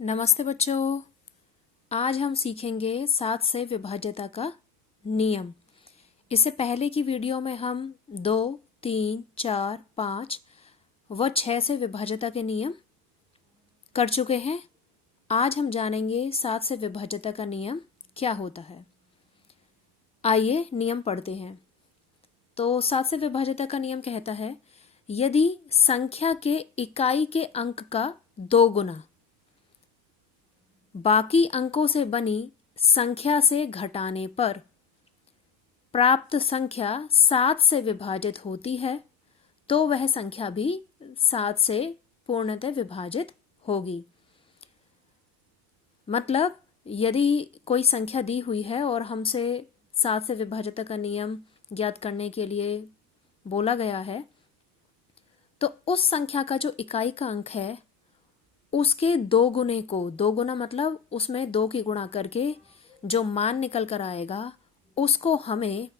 नमस्ते बच्चों। आज हम सीखेंगे 7 से विभाज्यता का नियम। इससे पहले की वीडियो में हम 2, 3, 4, 5 व 6 से विभाज्यता के नियम कर चुके हैं। आज हम जानेंगे 7 से विभाज्यता का नियम क्या होता है। आइए नियम पढ़ते हैं। तो 7 से विभाज्यता का नियम कहता है, यदि संख्या के इकाई के अंक का 2 गुना बाकी अंकों से बनी संख्या से घटाने पर प्राप्त संख्या 7 से विभाजित होती है, तो वह संख्या भी 7 से पूर्णतः विभाजित होगी। मतलब यदि कोई संख्या दी हुई है और हमसे 7 से विभाज्यता का नियम ज्ञात करने के लिए बोला गया है, तो उस संख्या का जो इकाई का अंक है उसके 2 गुने को, 2 गुना मतलब उसमें 2 की गुणा करके जो मान निकल कर आएगा उसको हमें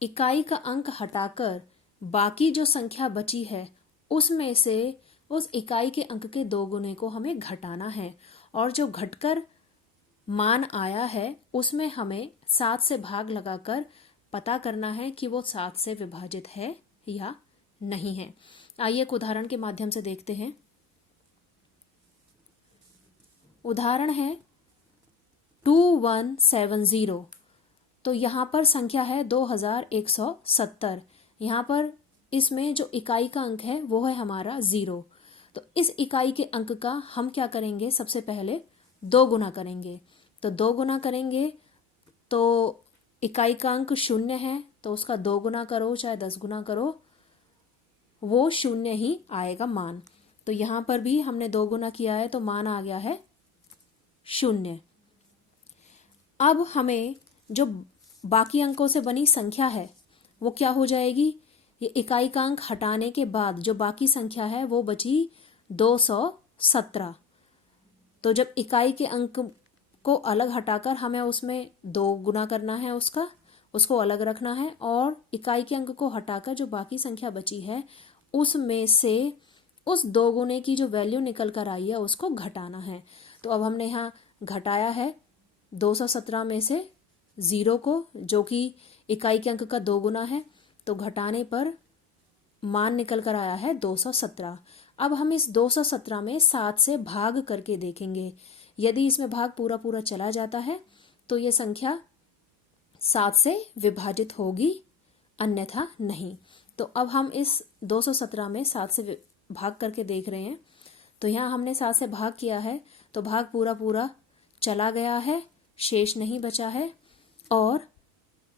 इकाई का अंक हटाकर बाकी जो संख्या बची है उसमें से उस इकाई के अंक के 2 गुने को हमें घटाना है। और जो घटकर मान आया है उसमें हमें 7 से भाग लगाकर पता करना है कि वो 7 से विभाजित है या नहीं है। आइए एक उदाहरण के माध्यम से देखते हैं। उदाहरण है 2170। तो यहाँ पर संख्या है 2170। यहाँ पर इसमें जो इकाई का अंक है वो है हमारा 0। तो इस इकाई के अंक का हम क्या करेंगे, सबसे पहले 2 गुना करेंगे। तो 2 गुना करेंगे तो इकाई का अंक 0 है, तो उसका 2 गुना करो चाहे 10 गुना करो वो 0 ही आएगा मान। तो यहाँ पर भी हमने 2 गुना किया है तो मान आ गया है 0। अब हमें जो बाकी अंकों से बनी संख्या है वो क्या हो जाएगी, ये इकाई का अंक हटाने के बाद जो बाकी संख्या है वो बची 217। तो जब इकाई के अंक को अलग हटाकर हमें उसमें 2 गुना करना है, उसको अलग रखना है, और इकाई के अंक को हटाकर जो बाकी संख्या बची है उसमें से उस 2 गुने की जो वैल्यू निकल कर आई है उसको घटाना है। तो अब हमने यहाँ घटाया है 217 में से 0 को, जो कि इकाई के अंक का 2 गुना है। तो घटाने पर मान निकल कर आया है 217। अब हम इस 217 में 7 से भाग करके देखेंगे। यदि इसमें भाग पूरा पूरा चला जाता है तो ये संख्या 7 से विभाजित होगी, अन्यथा नहीं। तो अब हम इस 217 में 7 से भाग करके देख रहे हैं। तो यहाँ हमने 7 से भाग किया है तो भाग पूरा पूरा चला गया है, शेष नहीं बचा है, और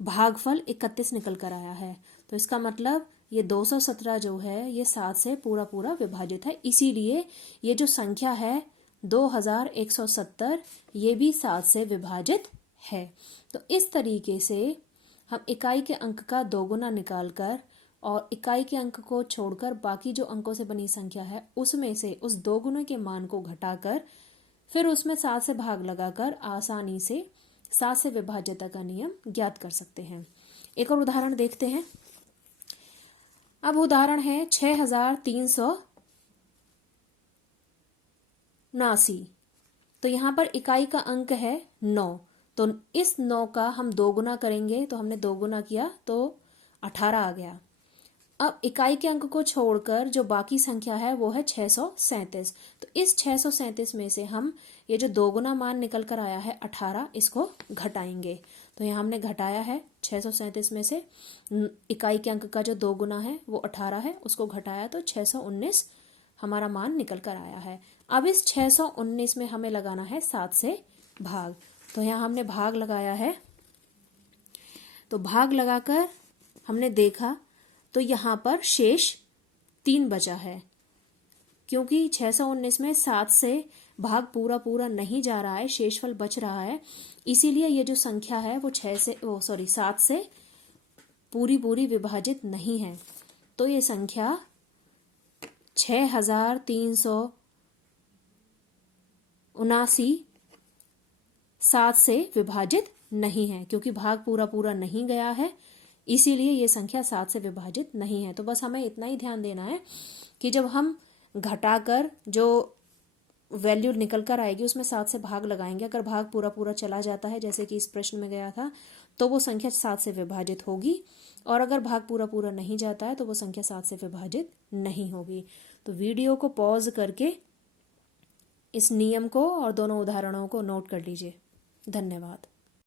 भागफल 31 निकल कर आया है। तो इसका मतलब ये 217 जो है ये 7 से पूरा पूरा विभाजित है। इसीलिए ये जो संख्या है 2170 ये भी 7 से विभाजित है। तो इस तरीके से हम इकाई के अंक का 2 गुना निकालकर और इकाई के अंक को छोड़कर बाकी जो अंकों से बनी संख्या है उसमें से उस 2 गुने के मान को घटाकर फिर उसमें 7 से भाग लगाकर आसानी से 7 से विभाज्यता का नियम ज्ञात कर सकते हैं। एक और उदाहरण देखते हैं। अब उदाहरण है 6379। तो यहाँ पर इकाई का अंक है 9। तो इस 9 का हम 2 गुना करेंगे, तो हमने 2 गुना किया तो 18 आ गया। अब इकाई के अंक को छोड़कर जो बाकी संख्या है वो है 637। तो इस 637 में से हम ये जो 2 गुना मान निकल कर आया है 18, इसको घटाएंगे। तो यहाँ हमने घटाया है 637 में से इकाई के अंक का जो 2 गुना है वो 18 है, उसको घटाया तो 619 हमारा मान निकल कर आया है। अब इस 619 में हमें लगाना है 7 से भाग। तो यहाँ हमने भाग लगाया है। तो भाग लगाकर हमने देखा तो यहाँ पर शेष 3 बचा है, क्योंकि 619 में 7 से भाग पूरा पूरा नहीं जा रहा है, शेषफल बच रहा है। इसीलिए ये जो संख्या है वो 7 से पूरी पूरी विभाजित नहीं है। तो ये संख्या 6379 7 से विभाजित नहीं है, क्योंकि भाग पूरा पूरा नहीं गया है, इसीलिए ये संख्या 7 से विभाजित नहीं है। तो बस हमें इतना ही ध्यान देना है कि जब हम घटाकर जो वैल्यू निकल कर आएगी उसमें 7 से भाग लगाएंगे। अगर भाग पूरा पूरा चला जाता है जैसे कि इस प्रश्न में गया था तो वो संख्या 7 से विभाजित होगी, और अगर भाग पूरा पूरा नहीं जाता है तो वो संख्या 7 से विभाजित नहीं होगी। तो वीडियो को पॉज करके इस नियम को और दोनों उदाहरणों को नोट कर लीजिए। धन्यवाद।